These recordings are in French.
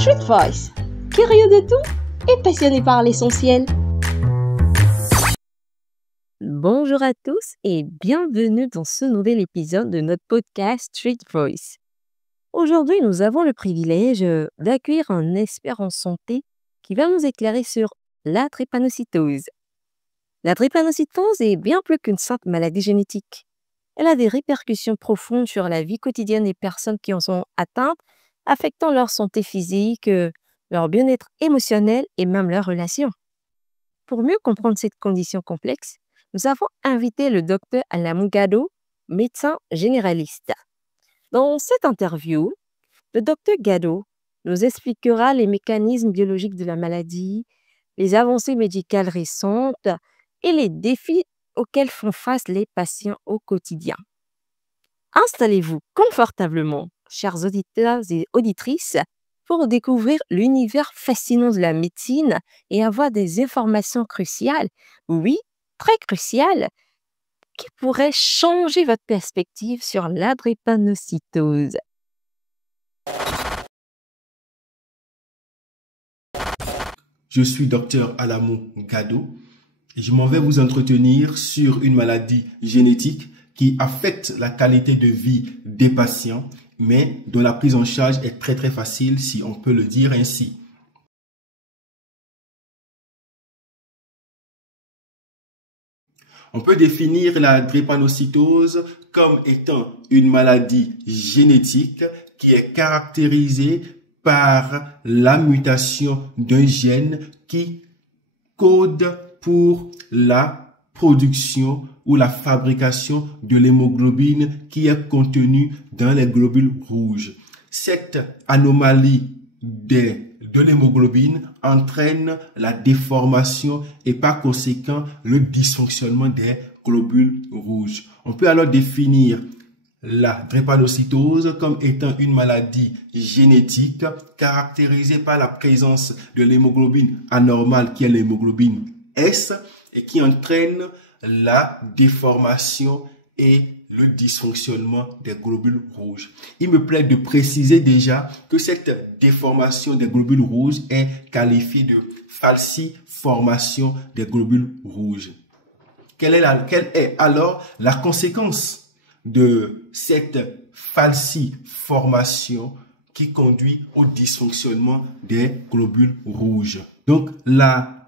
Street Voice, curieux de tout et passionné par l'essentiel. Bonjour à tous et bienvenue dans ce nouvel épisode de notre podcast Street Voice. Aujourd'hui, nous avons le privilège d'accueillir un expert en santé qui va nous éclairer sur la drépanocytose. La drépanocytose est bien plus qu'une simple maladie génétique. Elle a des répercussions profondes sur la vie quotidienne des personnes qui en sont atteintes, affectant leur santé physique, leur bien-être émotionnel et même leurs relations. Pour mieux comprendre cette condition complexe, nous avons invité le Dr Alamou Gado, médecin généraliste. Dans cette interview, le Dr Gado nous expliquera les mécanismes biologiques de la maladie, les avancées médicales récentes et les défis auxquels font face les patients au quotidien. Installez-vous confortablement, chers auditeurs et auditrices, pour découvrir l'univers fascinant de la médecine et avoir des informations cruciales, oui, très cruciales, qui pourraient changer votre perspective sur la drépanocytose. Je suis Dr Alamou Gado et je m'en vais vous entretenir sur une maladie génétique qui affecte la qualité de vie des patients, mais dont la prise en charge est très facile, si on peut le dire ainsi. On peut définir la drépanocytose comme étant une maladie génétique qui est caractérisée par la mutation d'un gène qui code pour la production ou la fabrication de l'hémoglobine qui est contenue dans les globules rouges. Cette anomalie de l'hémoglobine entraîne la déformation et par conséquent le dysfonctionnement des globules rouges. On peut alors définir la drépanocytose comme étant une maladie génétique caractérisée par la présence de l'hémoglobine anormale qui est l'hémoglobine S et qui entraîne la déformation et le dysfonctionnement des globules rouges. Il me plaît de préciser déjà que cette déformation des globules rouges est qualifiée de falciformation des globules rouges. Quelle est alors la conséquence de cette falciformation qui conduit au dysfonctionnement des globules rouges? Donc, la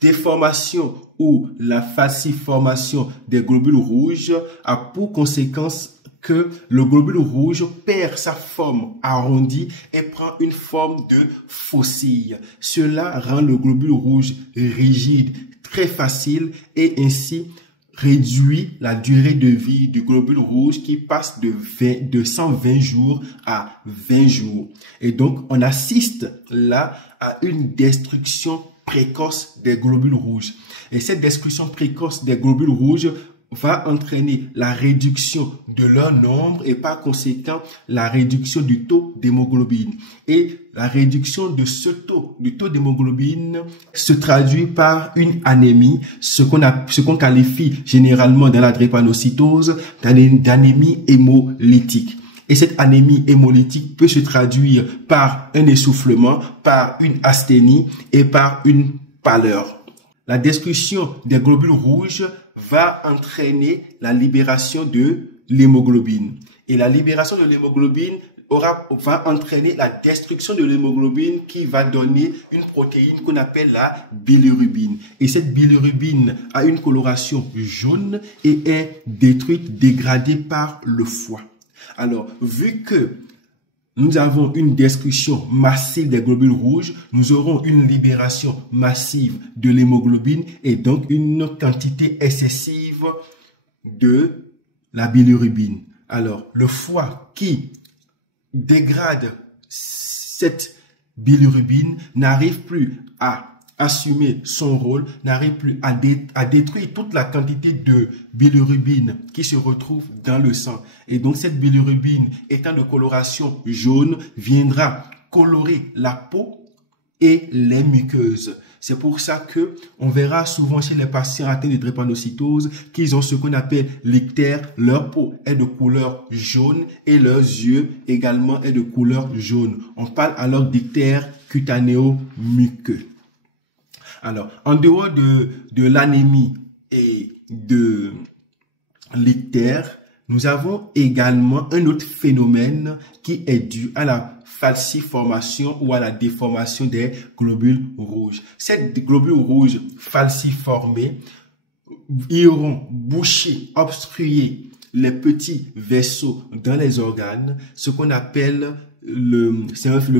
déformation ou la falciformation des globules rouges a pour conséquence que le globule rouge perd sa forme arrondie et prend une forme de faucille. Cela rend le globule rouge rigide, très facile et ainsi réduit la durée de vie du globule rouge qui passe de 120 jours à 20 jours. Et donc, on assiste là à une destruction précoce des globules rouges. Et cette destruction précoce des globules rouges va entraîner la réduction de leur nombre et par conséquent la réduction du taux d'hémoglobine. Et la réduction de ce taux, du taux d'hémoglobine, se traduit par une anémie, ce qu'on qualifie généralement dans la drépanocytose d'anémie hémolytique. Et cette anémie hémolytique peut se traduire par un essoufflement, par une asthénie et par une pâleur. La destruction des globules rouges va entraîner la libération de l'hémoglobine. Et la libération de l'hémoglobine va entraîner la destruction de l'hémoglobine qui va donner une protéine qu'on appelle la bilirubine. Et cette bilirubine a une coloration jaune et est détruite, dégradée par le foie. Alors, vu que nous avons une destruction massive des globules rouges, nous aurons une libération massive de l'hémoglobine et donc une quantité excessive de la bilirubine. Alors, le foie qui dégrade cette bilirubine n'arrive plus à assumer son rôle, n'arrive plus à détruire toute la quantité de bilirubine qui se retrouve dans le sang. Et donc cette bilirubine étant de coloration jaune viendra colorer la peau et les muqueuses. C'est pour ça que on verra souvent chez les patients atteints de drépanocytose qu'ils ont ce qu'on appelle l'ictère. Leur peau est de couleur jaune et leurs yeux également est de couleur jaune. On parle alors d'ictère cutanéo-muqueux. Alors, en dehors de l'anémie et de l'ictère, nous avons également un autre phénomène qui est dû à la falciformation ou à la déformation des globules rouges. Ces globules rouges falciformés iront boucher, obstruer les petits vaisseaux dans les organes, ce qu'on appelle le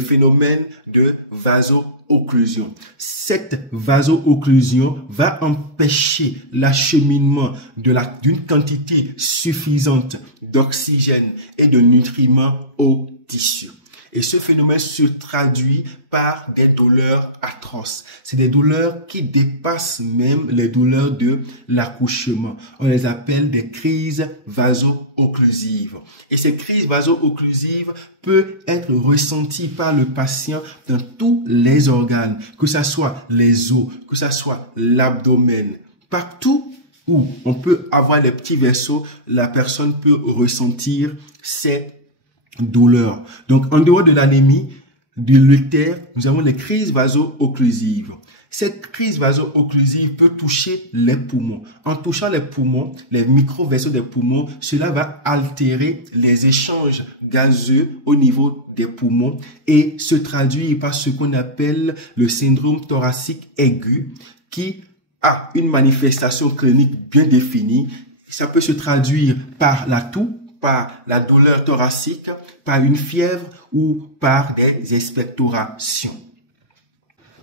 phénomène de vaso-occlusion. Cette vaso-occlusion va empêcher l'acheminement d'une quantité suffisante d'oxygène et de nutriments aux tissus. Et ce phénomène se traduit par des douleurs atroces. C'est des douleurs qui dépassent même les douleurs de l'accouchement. On les appelle des crises vaso-occlusives. Et ces crises vaso-occlusives peuvent être ressenties par le patient dans tous les organes, que ce soit les os, que ce soit l'abdomen, partout où on peut avoir les petits vaisseaux, la personne peut ressentir ces douleurs. Donc, en dehors de l'anémie, de l'ictère, nous avons les crises vaso-occlusives. Cette crise vaso-occlusive peut toucher les poumons. En touchant les poumons, les micro-vaisseaux des poumons, cela va altérer les échanges gazeux au niveau des poumons et se traduire par ce qu'on appelle le syndrome thoracique aigu qui a une manifestation clinique bien définie. Ça peut se traduire par la toux, par la douleur thoracique, par une fièvre ou par des expectorations.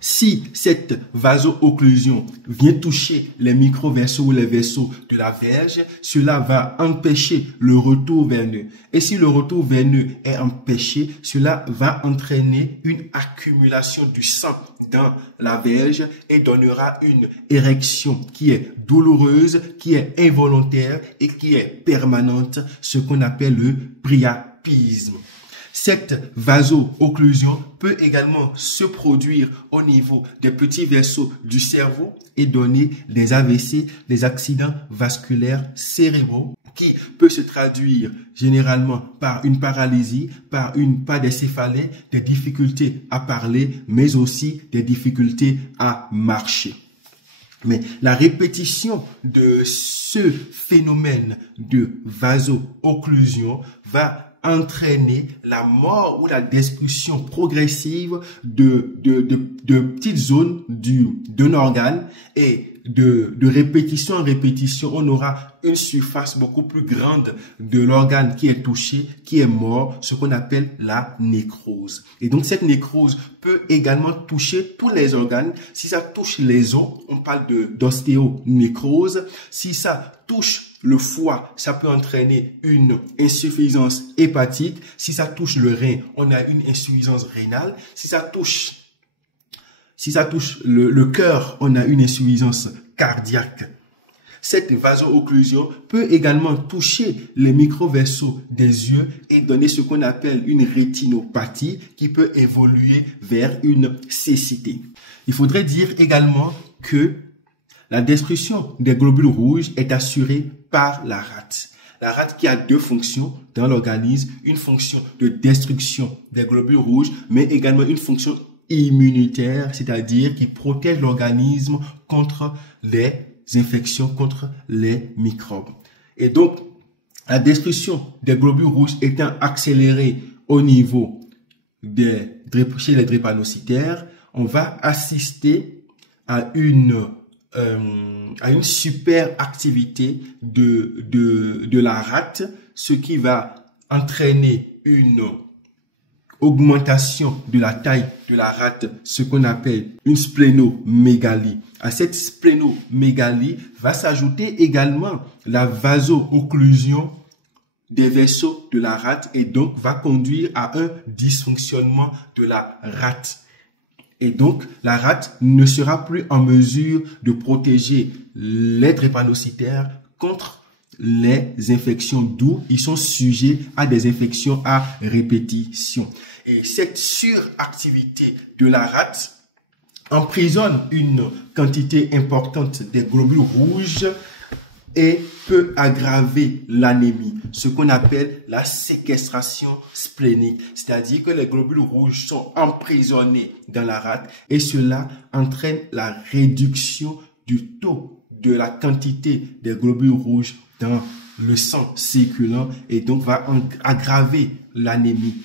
Si cette vaso-occlusion vient toucher les micro-vaisseaux ou les vaisseaux de la verge, cela va empêcher le retour veineux. Et si le retour veineux est empêché, cela va entraîner une accumulation du sang dans la verge et donnera une érection qui est douloureuse, qui est involontaire et qui est permanente, ce qu'on appelle le priapisme. Cette vaso-occlusion peut également se produire au niveau des petits vaisseaux du cerveau et donner des AVC, des accidents vasculaires cérébraux, qui peut se traduire généralement par une paralysie, par des céphalées, des difficultés à parler, mais aussi des difficultés à marcher. Mais la répétition de ce phénomène de vaso-occlusion va entraîner la mort ou la destruction progressive de petites zones d'un organe et de répétition en répétition, on aura une surface beaucoup plus grande de l'organe qui est touché, qui est mort, ce qu'on appelle la nécrose. Et donc cette nécrose peut également toucher tous les organes. Si ça touche les os, on parle d'ostéonécrose. Si ça touche le foie, ça peut entraîner une insuffisance hépatique. Si ça touche le rein, on a une insuffisance rénale. Si ça touche le cœur, on a une insuffisance cardiaque. Cette vaso-occlusion peut également toucher les micro-vaisseaux des yeux et donner ce qu'on appelle une rétinopathie qui peut évoluer vers une cécité. Il faudrait dire également que la destruction des globules rouges est assurée par la rate. La rate qui a deux fonctions dans l'organisme, une fonction de destruction des globules rouges, mais également une fonction immunitaire, c'est-à-dire qui protège l'organisme contre les infections, contre les microbes. Et donc, la destruction des globules rouges étant accélérée au niveau chez les drépanocytaires, on va assister à une super activité de la rate, ce qui va entraîner une augmentation de la taille de la rate, ce qu'on appelle une splénomégalie. À cette splénomégalie va s'ajouter également la vaso-occlusion des vaisseaux de la rate et donc va conduire à un dysfonctionnement de la rate. Et donc, la rate ne sera plus en mesure de protéger les drépanocytaires contre les infections, d'où ils sont sujets à des infections à répétition. Et cette suractivité de la rate emprisonne une quantité importante des globules rouges et peut aggraver l'anémie, ce qu'on appelle la séquestration splénique. C'est-à-dire que les globules rouges sont emprisonnés dans la rate et cela entraîne la réduction du taux de la quantité des globules rouges dans le sang circulant et donc va aggraver l'anémie.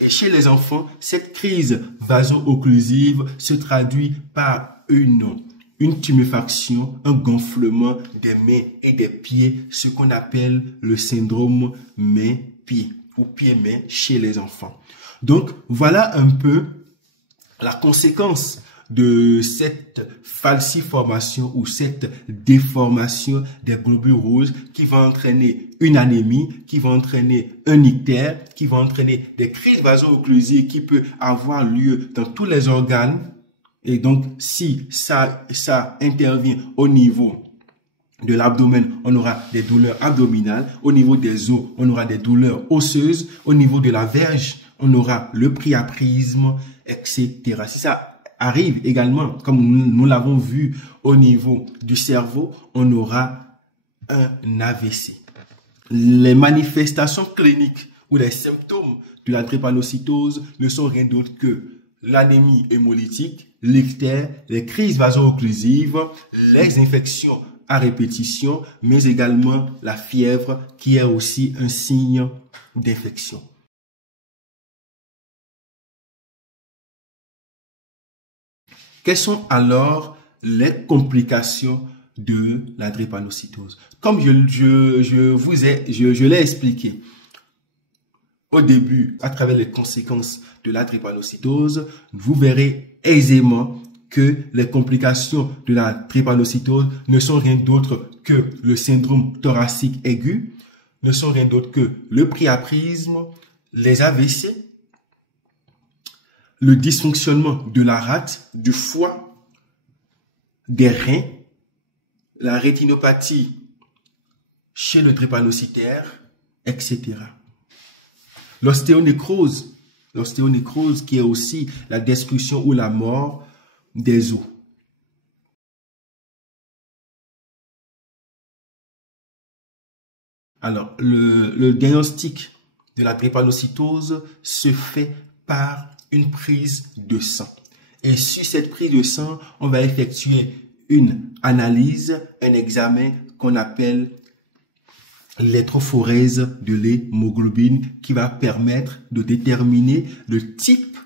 Et chez les enfants, cette crise vaso-occlusive se traduit par une tuméfaction, un gonflement des mains et des pieds, ce qu'on appelle le syndrome main-pied ou pied-main chez les enfants. Donc, voilà un peu la conséquence de cette falciformation ou cette déformation des globules rouges qui va entraîner une anémie, qui va entraîner un ictère, qui va entraîner des crises vaso-occlusives qui peut avoir lieu dans tous les organes. Et donc, si ça intervient au niveau de l'abdomen, on aura des douleurs abdominales. Au niveau des os, on aura des douleurs osseuses. Au niveau de la verge, on aura le priapisme, etc. Si ça arrive également, comme nous l'avons vu au niveau du cerveau, on aura un AVC. Les manifestations cliniques ou les symptômes de la drépanocytose ne sont rien d'autre que l'anémie hémolytique, l'ictère, les crises vaso-occlusives, les infections à répétition, mais également la fièvre qui est aussi un signe d'infection. Quelles sont alors les complications de la drépanocytose? Comme je l'ai expliqué au début, à travers les conséquences de la drépanocytose, vous verrez aisément que les complications de la drépanocytose ne sont rien d'autre que le syndrome thoracique aigu, ne sont rien d'autre que le priapisme, les AVC, le dysfonctionnement de la rate, du foie, des reins, la rétinopathie chez le drépanocytaire, etc. L'ostéonécrose qui est aussi la destruction ou la mort des os. Alors, le diagnostic de la drépanocytose se fait par une prise de sang. Et sur cette prise de sang, on va effectuer une analyse, un examen qu'on appelle l'électrophorèse de l'hémoglobine qui va permettre de déterminer le type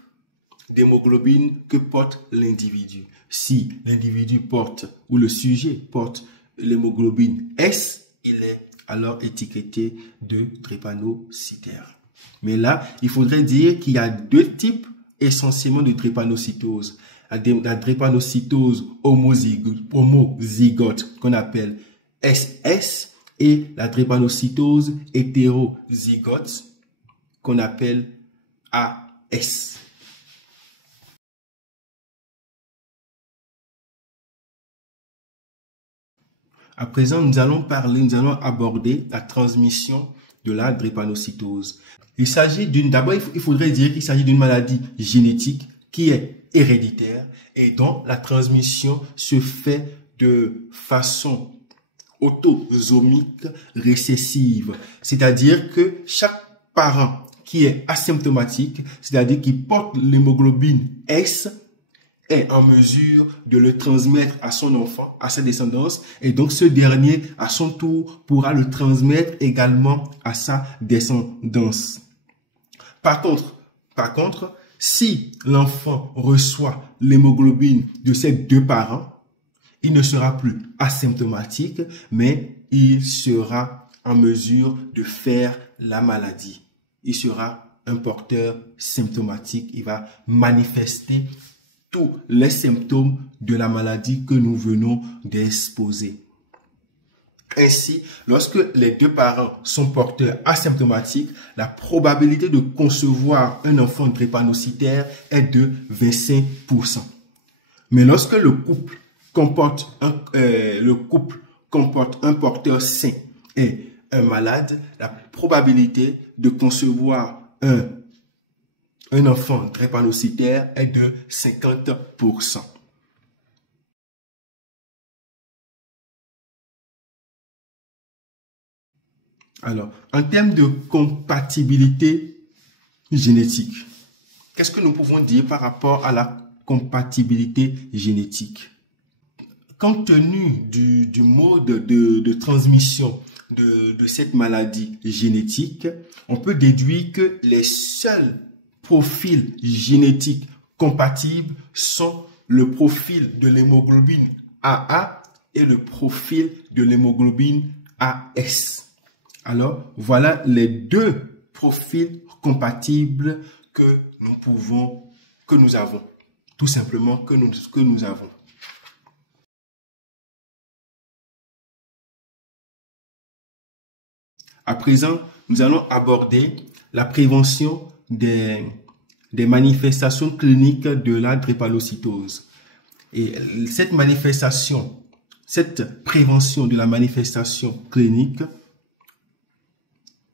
d'hémoglobine que porte l'individu. Si l'individu porte ou le sujet porte l'hémoglobine S, il est alors étiqueté de drépanocytaire. Mais là, il faudrait dire qu'il y a deux types essentiellement de drépanocytose. La drépanocytose homozygote qu'on appelle SS et la drépanocytose hétérozygote qu'on appelle AS. À présent, nous allons aborder la transmission de la drépanocytose. D'abord, il faudrait dire qu'il s'agit d'une maladie génétique qui est héréditaire et dont la transmission se fait de façon autosomique récessive. C'est-à-dire que chaque parent qui est asymptomatique, c'est-à-dire qui porte l'hémoglobine S, est en mesure de le transmettre à son enfant, à sa descendance, et donc ce dernier, à son tour, pourra le transmettre également à sa descendance. Par contre, si l'enfant reçoit l'hémoglobine de ses deux parents, il ne sera plus asymptomatique, mais il sera en mesure de faire la maladie. Il sera un porteur symptomatique, il va manifester tous les symptômes de la maladie que nous venons d'exposer. Ainsi, lorsque les deux parents sont porteurs asymptomatiques, la probabilité de concevoir un enfant drépanocytaire est de 25%. Mais lorsque le couple comporte un porteur sain et un malade, la probabilité de concevoir un un enfant drépanocytaire est de 50%. Alors, en termes de compatibilité génétique, qu'est-ce que nous pouvons dire par rapport à la compatibilité génétique? Compte tenu du mode de transmission de cette maladie génétique, on peut déduire que les seuls profils génétiques compatibles sont le profil de l'hémoglobine AA et le profil de l'hémoglobine AS. Alors, voilà les deux profils compatibles que nous avons. Tout simplement que nous avons. À présent, nous allons aborder la prévention des manifestations cliniques de la drépanocytose. Et cette prévention de la manifestation clinique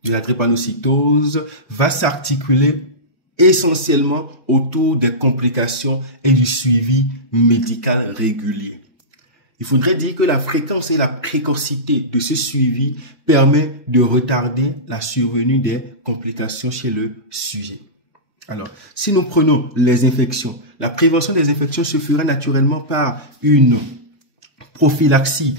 de la drépanocytose va s'articuler essentiellement autour des complications et du suivi médical régulier. Il faudrait dire que la fréquence et la précocité de ce suivi permet de retarder la survenue des complications chez le sujet. Alors, si nous prenons les infections, la prévention des infections se fera naturellement par une prophylaxie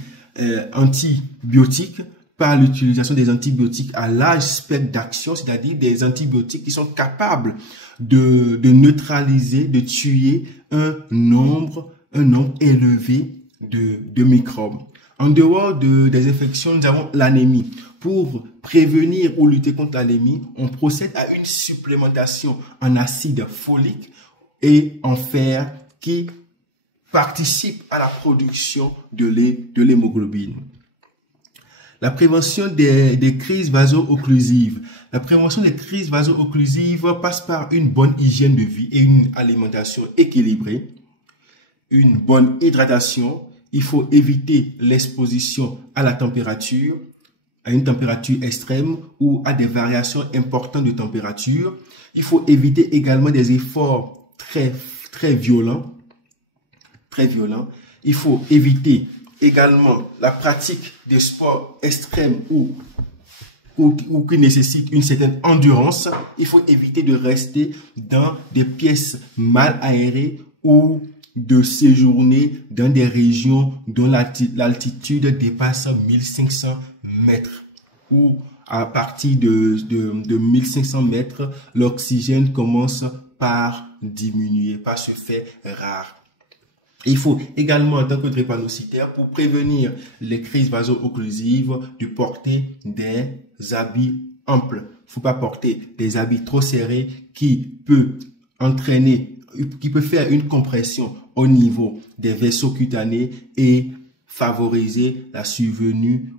antibiotique, par l'utilisation des antibiotiques à large spectre d'action, c'est-à-dire des antibiotiques qui sont capables de neutraliser, de tuer un nombre élevé de microbes. En dehors des infections, nous avons l'anémie. Pour prévenir ou lutter contre l'anémie, on procède à une supplémentation en acide folique et en fer qui participe à la production de l'hémoglobine. La prévention des crises vaso-occlusives. La prévention des crises vaso-occlusives passe par une bonne hygiène de vie et une alimentation équilibrée, une bonne hydratation. Il faut éviter l'exposition à la température, à une température extrême ou à des variations importantes de température. Il faut éviter également des efforts très violents. Il faut éviter également la pratique des sports extrêmes ou qui nécessitent une certaine endurance. Il faut éviter de rester dans des pièces mal aérées ou de séjourner dans des régions dont l'altitude dépasse 1500 mètres, ou à partir de 1500 mètres, l'oxygène commence par diminuer, par se faire rare. Il faut également, en tant que drépanocytaire, pour prévenir les crises vaso-occlusives, de porter des habits amples. Il ne faut pas porter des habits trop serrés qui peut faire une compression au niveau des vaisseaux cutanés et favoriser la survenue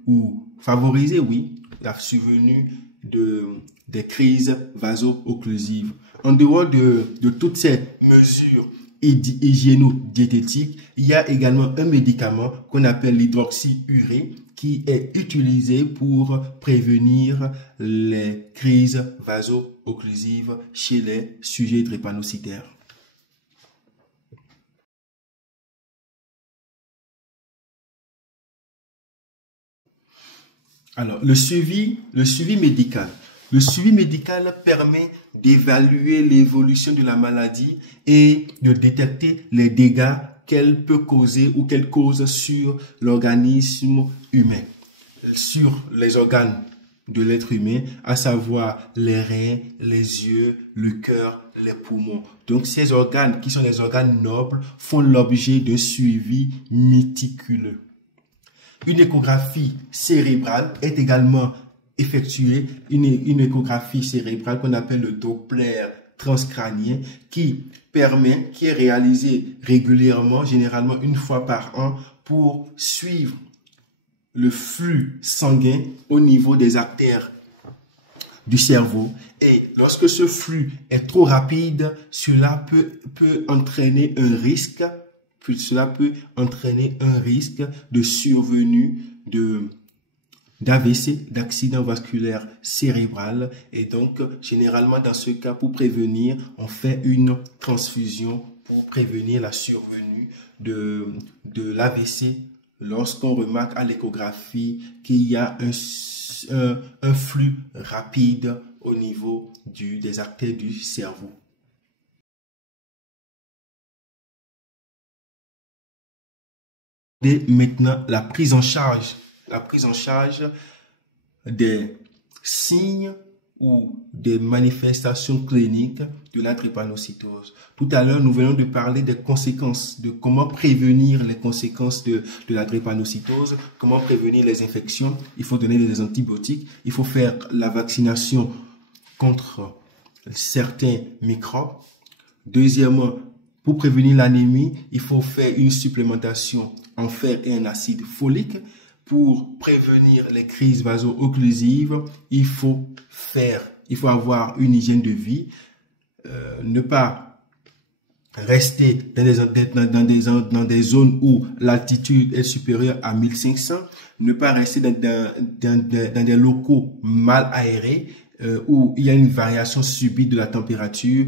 des crises vaso-occlusives. En dehors de toutes ces mesures hygiéno-diététiques, il y a également un médicament qu'on appelle l'hydroxyurée qui est utilisé pour prévenir les crises vaso-occlusives chez les sujets drépanocytaires. Alors, le suivi médical. Le suivi médical permet d'évaluer l'évolution de la maladie et de détecter les dégâts qu'elle peut causer ou qu'elle cause sur l'organisme humain, sur les organes de l'être humain, à savoir les reins, les yeux, le cœur, les poumons. Donc, ces organes qui sont des organes nobles font l'objet d'un suivi méticuleux. Une échographie cérébrale est également effectuée, une échographie cérébrale qu'on appelle le Doppler transcrânien, qui est réalisée régulièrement, généralement une fois par an, pour suivre le flux sanguin au niveau des artères du cerveau. Et lorsque ce flux est trop rapide, cela peut entraîner un risque de survenue d'AVC, d'accident vasculaire cérébral. Et donc, généralement, dans ce cas, pour prévenir, on fait une transfusion pour prévenir la survenue de l'AVC lorsqu'on remarque à l'échographie qu'il y a un flux rapide au niveau des artères du cerveau. Et maintenant, la prise en charge des signes ou des manifestations cliniques de la drépanocytose. Tout à l'heure, nous venons de parler des conséquences, de comment prévenir les conséquences de la drépanocytose, comment prévenir les infections. Il faut donner des antibiotiques, il faut faire la vaccination contre certains microbes. Deuxièmement, pour prévenir l'anémie, il faut faire une supplémentation en fer et en acide folique. Pour prévenir les crises vaso-occlusives, il faut avoir une hygiène de vie, ne pas rester dans des zones où l'altitude est supérieure à 1500, ne pas rester dans des locaux mal aérés, où il y a une variation subite de la température,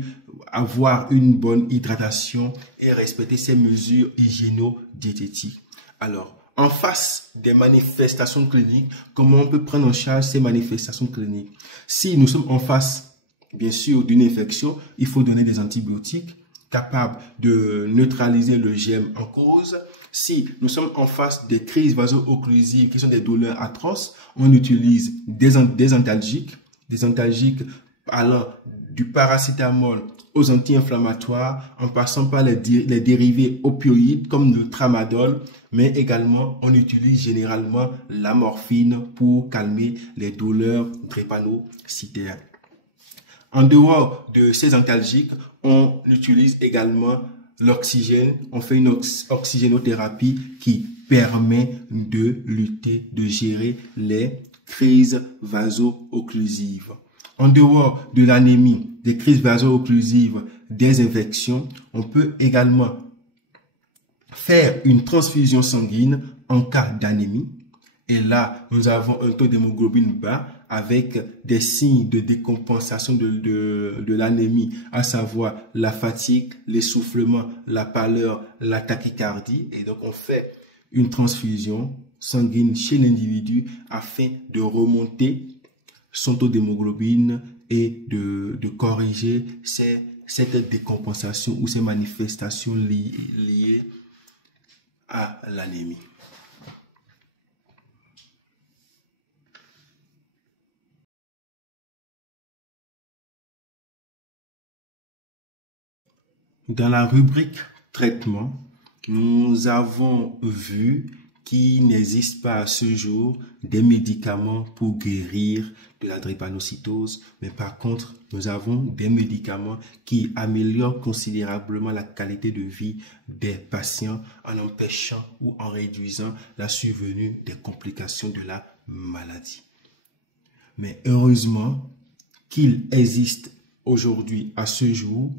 avoir une bonne hydratation et respecter ces mesures hygiéno-diététiques. Alors, en face des manifestations cliniques, comment on peut prendre en charge ces manifestations cliniques? Si nous sommes en face, bien sûr, d'une infection, il faut donner des antibiotiques capables de neutraliser le germe en cause. Si nous sommes en face des crises vaso-occlusives qui sont des douleurs atroces, on utilise des antalgiques allant du paracétamol aux anti-inflammatoires, en passant par les dérivés opioïdes comme le tramadol, mais également on utilise généralement la morphine pour calmer les douleurs drépanocytaires. En dehors de ces antalgiques, on utilise également l'oxygène. On fait une oxygénothérapie qui permet de lutter, de gérer les crises vaso-occlusives. En dehors de l'anémie, des crises vaso-occlusives, des infections, on peut également faire une transfusion sanguine en cas d'anémie. Et là, nous avons un taux d'hémoglobine bas avec des signes de décompensation de l'anémie, à savoir la fatigue, l'essoufflement, la pâleur, la tachycardie. Et donc, on fait une transfusion sanguine chez l'individu afin de remonter son taux d'hémoglobine et de corriger cette décompensation ou ces manifestations liées à l'anémie. Dans la rubrique traitement, nous avons vu qu'il n'existe pas à ce jour des médicaments pour guérir de la drépanocytose, mais par contre, nous avons des médicaments qui améliorent considérablement la qualité de vie des patients en empêchant ou en réduisant la survenue des complications de la maladie. Mais heureusement qu'il existe aujourd'hui, à ce jour,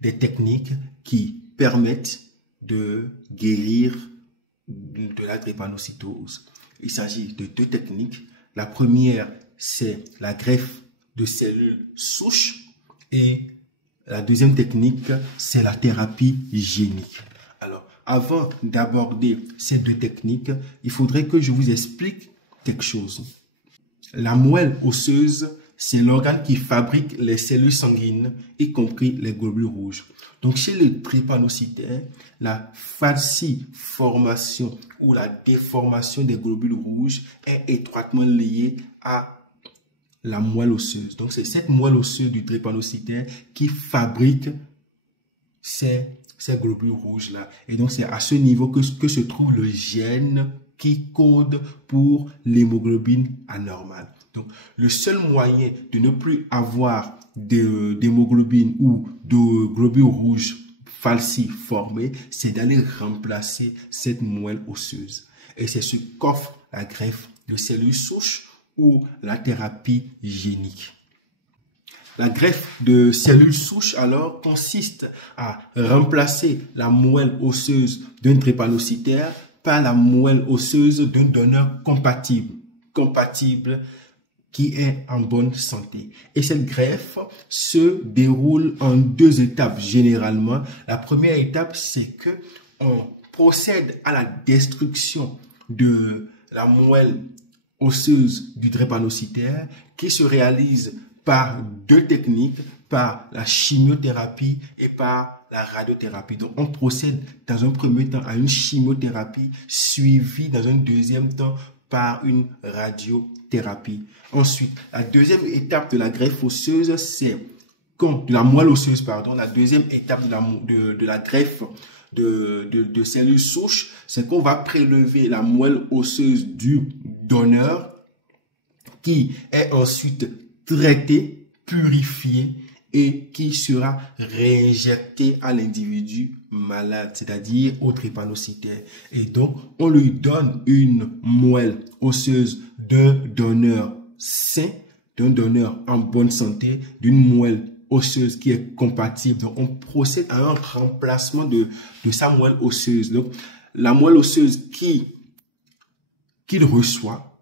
des techniques qui permettent de guérir de la drépanocytose. Il s'agit de deux techniques. La première, c'est la greffe de cellules souches et la deuxième technique, c'est la thérapie génique. Alors, avant d'aborder ces deux techniques, il faudrait que je vous explique quelque chose. La moelle osseuse, c'est l'organe qui fabrique les cellules sanguines, y compris les globules rouges. Donc, chez le drépanocytaire, la falciformation ou la déformation des globules rouges est étroitement liée à la moelle osseuse. Donc, c'est cette moelle osseuse du drépanocytaire qui fabrique ces globules rouges-là. Et donc, c'est à ce niveau que se trouve le gène qui code pour l'hémoglobine anormale. Donc, le seul moyen de ne plus avoir d'hémoglobine ou de globules rouges falciformés, c'est d'aller remplacer cette moelle osseuse. Et c'est ce qu'offre la greffe de cellules souches ou la thérapie génique. La greffe de cellules souches, alors, consiste à remplacer la moelle osseuse d'un drépanocytaire par la moelle osseuse d'un donneur compatible. compatible, qui est en bonne santé. Et cette greffe se déroule en 2 étapes généralement. La première étape, c'est que on procède à la destruction de la moelle osseuse du drépanocytaire qui se réalise par 2 techniques, par la chimiothérapie et par la radiothérapie. Donc, on procède dans un premier temps à une chimiothérapie suivie dans un deuxième temps par une radiothérapie. Ensuite, la deuxième étape de la greffe osseuse, c'est de la moelle osseuse, pardon. La deuxième étape de la greffe de cellules souches, c'est qu'on va prélever la moelle osseuse du donneur qui est ensuite traitée, purifiée et qui sera réinjectée à l'individu malade, c'est-à-dire au drépanocytaire. Et donc, on lui donne une moelle osseuse d'un donneur sain, d'un donneur en bonne santé, d'une moelle osseuse qui est compatible. Donc, on procède à un remplacement de sa moelle osseuse. Donc, la moelle osseuse qu'il reçoit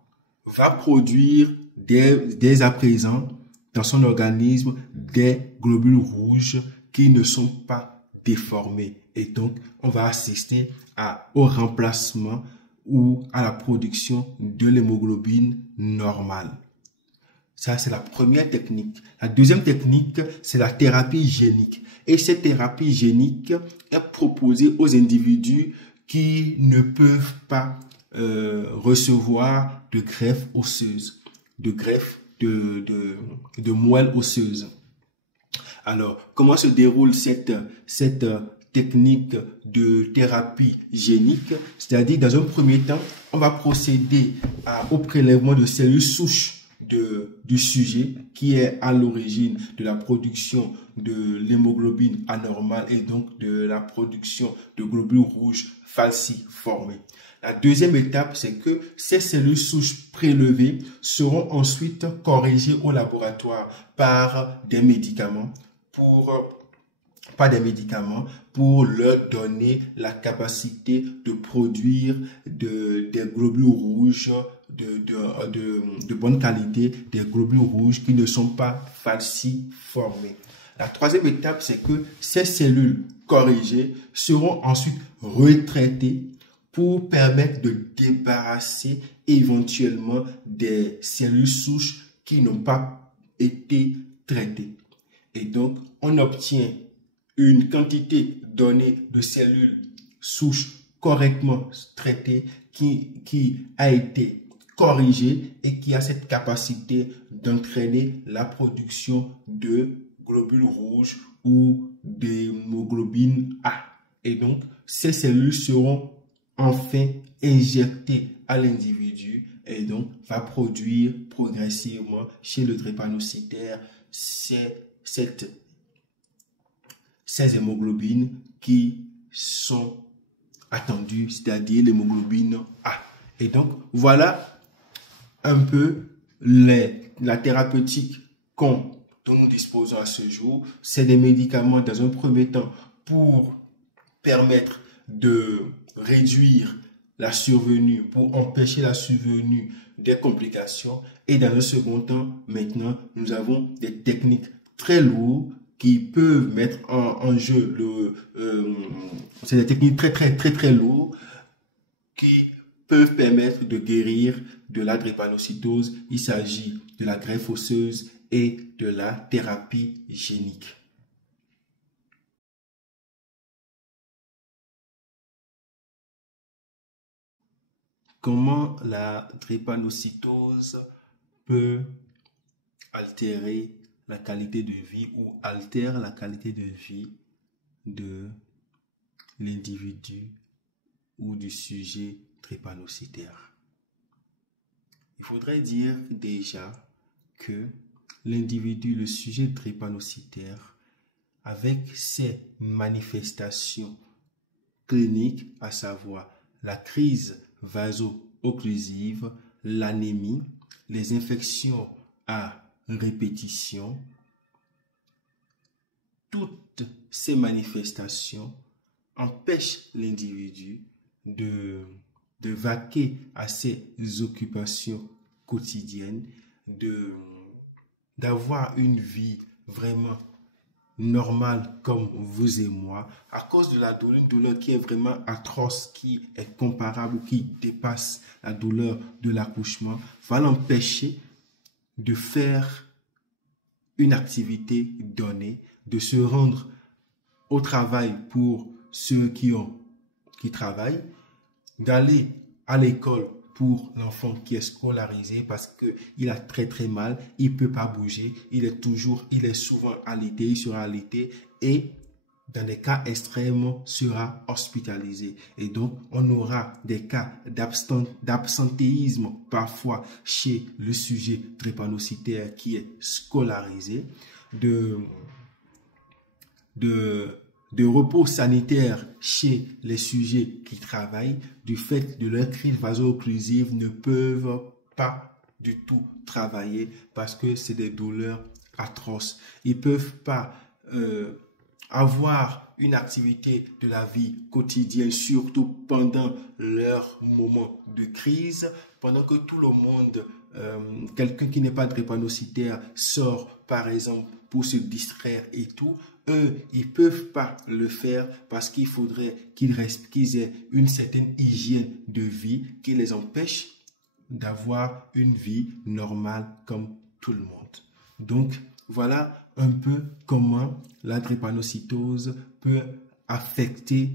va produire dès à présent dans son organisme des globules rouges qui ne sont pas déformés. Et donc, on va assister au remplacement ou à la production de l'hémoglobine normale. Ça, c'est la première technique. La deuxième technique, c'est la thérapie génique. Et cette thérapie génique est proposée aux individus qui ne peuvent pas recevoir de greffe osseuse, de greffe de moelle osseuse. Alors, comment se déroule cette technique de thérapie génique? C'est-à-dire, dans un premier temps, on va procéder au prélèvement de cellules souches du sujet qui est à l'origine de la production de l'hémoglobine anormale et donc de la production de globules rouges falciformés. La deuxième étape, c'est que ces cellules souches prélevées seront ensuite corrigées au laboratoire par des médicaments pour leur donner la capacité de produire des globules rouges de bonne qualité, des globules rouges qui ne sont pas falciformés. La troisième étape, c'est que ces cellules corrigées seront ensuite retraitées pour permettre de débarrasser éventuellement des cellules souches qui n'ont pas été traitées. Et donc, on obtient une quantité donnée de cellules souches correctement traitées qui a été corrigée et qui a cette capacité d'entraîner la production de globules rouges ou d'hémoglobine A. Et donc, ces cellules seront enfin injectées à l'individu et donc va produire progressivement chez le drépanocytaire ces hémoglobines qui sont attendues, c'est-à-dire l'hémoglobine A. Et donc, voilà un peu la thérapeutique dont nous disposons à ce jour. C'est des médicaments dans un premier temps pour permettre de réduire la survenue, pour empêcher la survenue des complications. Et dans un second temps, maintenant, nous avons des techniques très lourdes qui peuvent mettre en jeu c'est des techniques très lourdes qui peuvent permettre de guérir de la drépanocytose. Il s'agit de la greffe osseuse et de la thérapie génique. Comment la drépanocytose peut altérer la qualité de vie ou altère la qualité de vie de l'individu ou du sujet drépanocytaire? Il faudrait dire déjà que l'individu, le sujet drépanocytaire, avec ses manifestations cliniques, à savoir la crise vaso-occlusive, l'anémie, les infections à répétition, toutes ces manifestations empêchent l'individu de vaquer à ses occupations quotidienne, d'avoir une vie vraiment normale comme vous et moi, à cause de la douleur, une douleur qui est vraiment atroce, qui est comparable, qui dépasse la douleur de l'accouchement, va l'empêcher de faire une activité donnée, de se rendre au travail pour ceux qui travaillent, d'aller à l'école pour l'enfant qui est scolarisé parce qu'il a très très mal, il peut pas bouger, il est souvent alité, il sera alité et dans des cas extrêmes sera hospitalisé. Et donc, on aura des cas d'absentéisme parfois chez le sujet drépanocytaire qui est scolarisé, de repos sanitaire chez les sujets qui travaillent, du fait de leur crise vaso-occlusive ne peuvent pas du tout travailler parce que c'est des douleurs atroces. Ils peuvent pas avoir une activité de la vie quotidienne, surtout pendant leur moment de crise, pendant que tout le monde, quelqu'un qui n'est pas drépanocytaire sort par exemple pour se distraire et tout, eux, ils peuvent pas le faire parce qu'il faudrait qu'ils aient une certaine hygiène de vie qui les empêche d'avoir une vie normale comme tout le monde. Donc, voilà un peu comment la drépanocytose peut affecter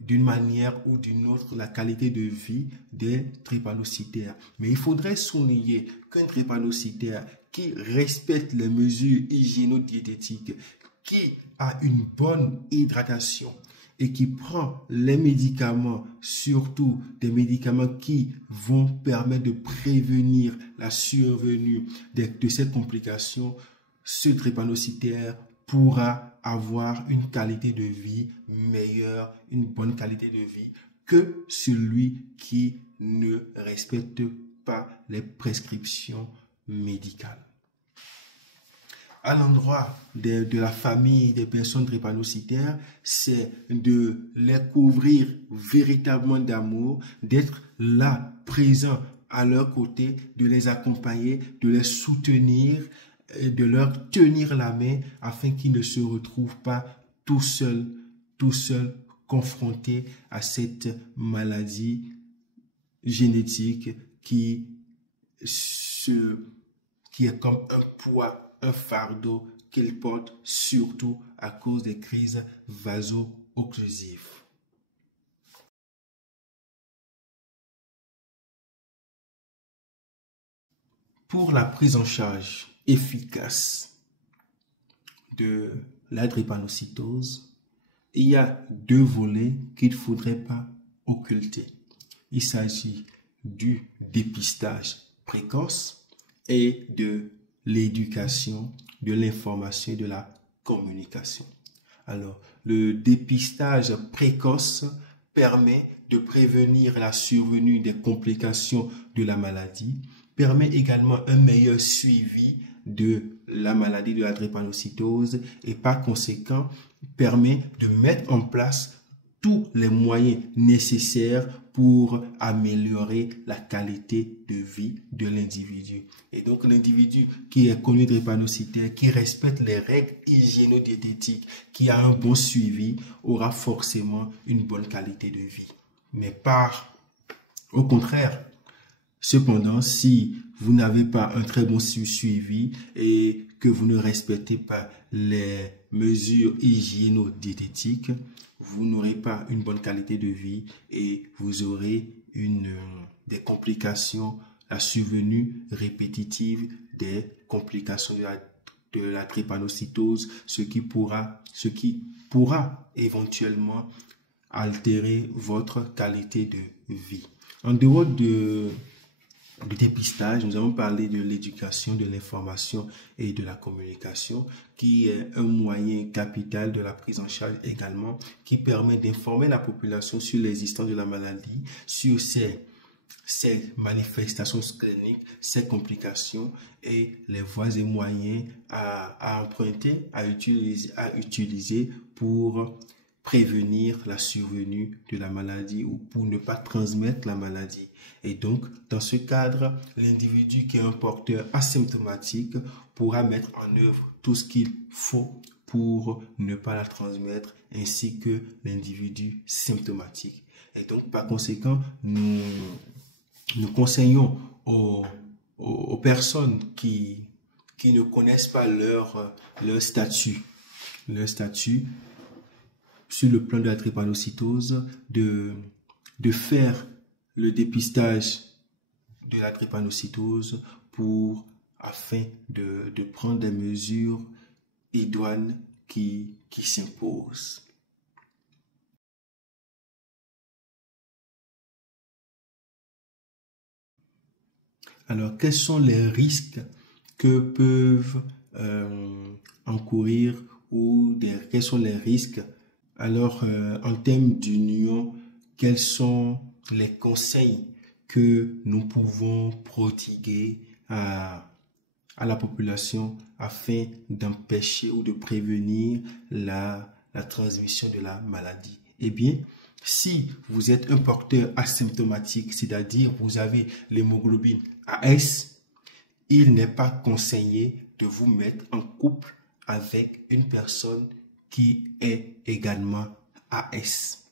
d'une manière ou d'une autre la qualité de vie des drépanocytaires. Mais il faudrait souligner qu'un drépanocytaire qui respecte les mesures hygiéno-diététiques, qui a une bonne hydratation et qui prend les médicaments, surtout des médicaments qui vont permettre de prévenir la survenue de ces complications, ce drépanocytaire pourra avoir une qualité de vie meilleure, une bonne qualité de vie que celui qui ne respecte pas les prescriptions médicales. À l'endroit de la famille des personnes drépanocytaires, c'est de les couvrir véritablement d'amour, d'être là, présent à leur côté, de les accompagner, de les soutenir, de leur tenir la main afin qu'ils ne se retrouvent pas tout seuls, confrontés à cette maladie génétique qui est comme un poids, un fardeau qu'ils portent surtout à cause des crises vaso-occlusives. Pour la prise en charge efficace de la drépanocytose, il y a deux volets qu'il ne faudrait pas occulter. Il s'agit du dépistage précoce et de l'éducation, de l'information et de la communication. Alors, le dépistage précoce permet de prévenir la survenue des complications de la maladie, permet également un meilleur suivi de la maladie de la drépanocytose et par conséquent permet de mettre en place tous les moyens nécessaires pour améliorer la qualité de vie de l'individu. Et donc l'individu qui est connu drépanocytaire, qui respecte les règles hygiéno-diététiques, qui a un bon suivi, aura forcément une bonne qualité de vie. Mais au contraire, cependant, si vous n'avez pas un très bon suivi et que vous ne respectez pas les mesures hygiéno-diététiques, vous n'aurez pas une bonne qualité de vie et vous aurez des complications, la survenue répétitive des complications de la drépanocytose, ce qui pourra éventuellement altérer votre qualité de vie. En dehors du dépistage, nous avons parlé de l'éducation, de l'information et de la communication, qui est un moyen capital de la prise en charge également, qui permet d'informer la population sur l'existence de la maladie, sur ses manifestations cliniques, ses complications et les voies et moyens à emprunter, à utiliser pour prévenir la survenue de la maladie ou pour ne pas transmettre la maladie. Et donc, dans ce cadre, l'individu qui est un porteur asymptomatique pourra mettre en œuvre tout ce qu'il faut pour ne pas la transmettre, ainsi que l'individu symptomatique. Et donc, par conséquent, nous conseillons aux personnes qui ne connaissent pas leur statut sur le plan de la drépanocytose, de faire le dépistage de la drépanocytose afin de prendre des mesures idoines qui s'imposent. Alors, quels sont les risques que peuvent encourir quels sont les risques? Alors, en termes d'union, quels sont les conseils que nous pouvons prodiguer à la population afin d'empêcher ou de prévenir la transmission de la maladie? Eh bien, si vous êtes un porteur asymptomatique, c'est-à-dire vous avez l'hémoglobine AS, il n'est pas conseillé de vous mettre en couple avec une personne qui est également AS.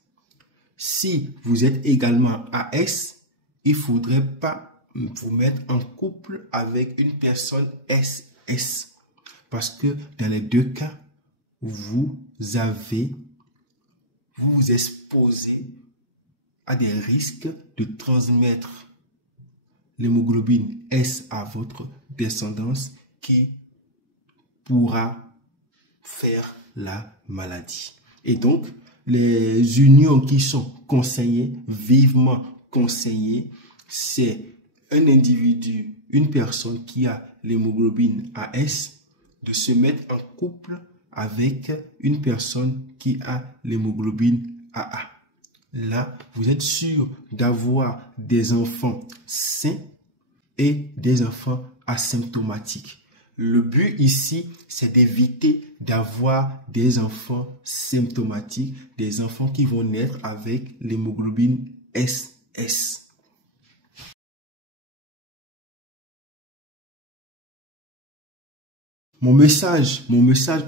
Si vous êtes également AS, il ne faudrait pas vous mettre en couple avec une personne SS. Parce que dans les deux cas, vous vous exposez à des risques de transmettre l'hémoglobine S à votre descendance qui pourra faire la maladie. Et donc, les unions qui sont conseillées, vivement conseillées, c'est un individu, une personne qui a l'hémoglobine AS, de se mettre en couple avec une personne qui a l'hémoglobine AA. Là, vous êtes sûr d'avoir des enfants sains et des enfants asymptomatiques. Le but ici, c'est d'éviter d'avoir des enfants symptomatiques, des enfants qui vont naître avec l'hémoglobine SS. Mon message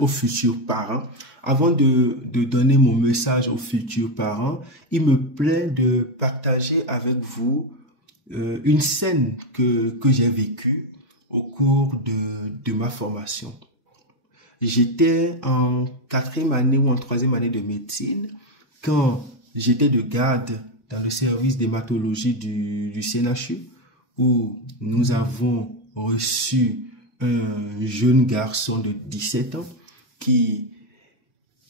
aux futurs parents, avant de donner mon message aux futurs parents, il me plaît de partager avec vous une scène que j'ai vécue au cours de ma formation. J'étais en 4e année ou en 3e année de médecine quand j'étais de garde dans le service d'hématologie du CNHU où nous avons reçu un jeune garçon de 17 ans qui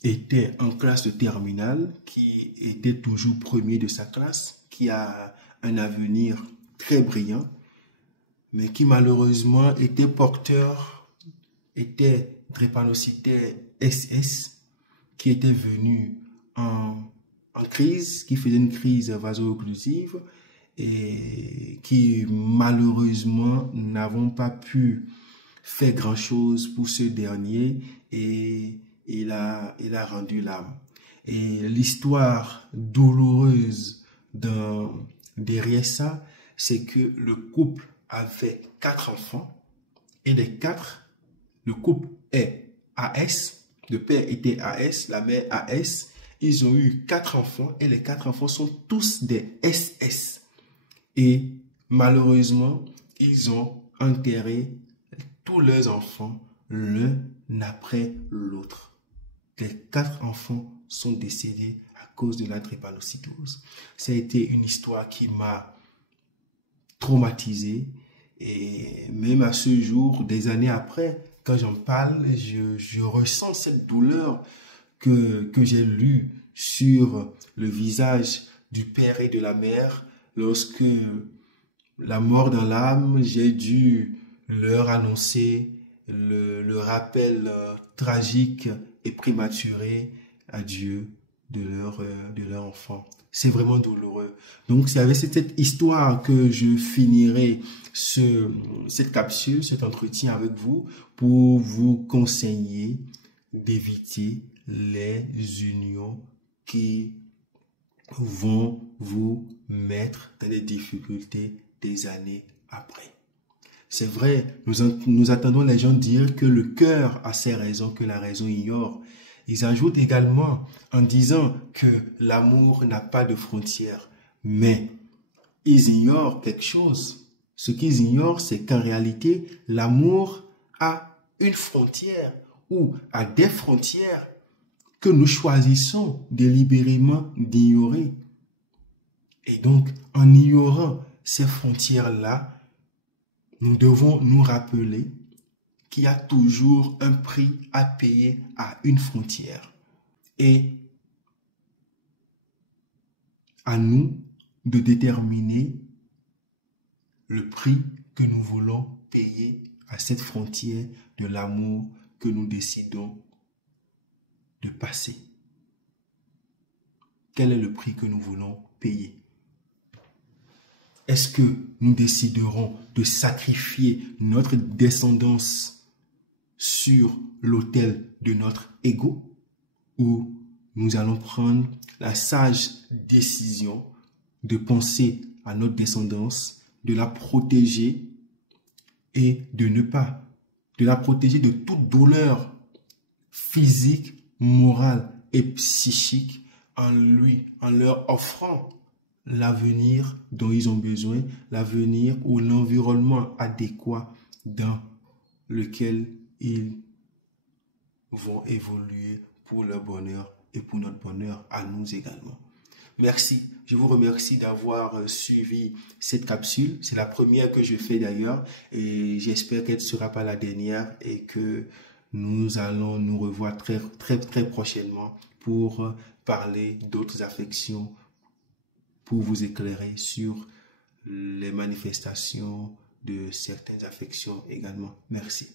était en classe de terminale, qui était toujours premier de sa classe, qui a un avenir très brillant, mais qui malheureusement était drépanocytaire SS, qui était venu en crise, qui faisait une crise vaso-occlusive et qui malheureusement n'avons pas pu faire grand-chose pour ce dernier et il a rendu l'âme. Et l'histoire douloureuse derrière ça, c'est que le couple avait 4 enfants et le couple est AS, le père était AS, la mère AS, ils ont eu 4 enfants et les 4 enfants sont tous des SS. Et malheureusement, ils ont enterré tous leurs enfants l'un après l'autre. Les 4 enfants sont décédés à cause de la drépanocytose. Ça a été une histoire qui m'a traumatisé et même à ce jour, des années après, quand j'en parle, je ressens cette douleur que j'ai lue sur le visage du père et de la mère lorsque la mort dans l'âme, j'ai dû leur annoncer le rappel tragique et prématuré à Dieu de leur enfant. C'est vraiment douloureux. Donc, c'est avec cette histoire que je finirai cette capsule, cet entretien avec vous pour vous conseiller d'éviter les unions qui vont vous mettre dans des difficultés des années après. C'est vrai, nous entendons les gens dire que le cœur a ses raisons que la raison ignore. Ils ajoutent également en disant que l'amour n'a pas de frontières. Mais ils ignorent quelque chose. Ce qu'ils ignorent, c'est qu'en réalité, l'amour a une frontière ou a des frontières que nous choisissons délibérément d'ignorer. Et donc, en ignorant ces frontières-là, nous devons nous rappeler qu'il y a toujours un prix à payer à une frontière. Et à nous de déterminer le prix que nous voulons payer à cette frontière de l'amour que nous décidons de passer. Quel est le prix que nous voulons payer? Est-ce que nous déciderons de sacrifier notre descendance sur l'autel de notre ego, ou nous allons prendre la sage décision de penser à notre descendance, de la protéger et de la protéger de toute douleur physique, morale et psychique en leur offrant l'avenir dont ils ont besoin, l'avenir ou l'environnement adéquat dans lequel ils vont évoluer pour leur bonheur et pour notre bonheur à nous également. Merci. Je vous remercie d'avoir suivi cette capsule. C'est la première que je fais d'ailleurs et j'espère qu'elle ne sera pas la dernière et que nous allons nous revoir très, très, très prochainement pour parler d'autres affections, pour vous éclairer sur les manifestations de certaines affections également. Merci.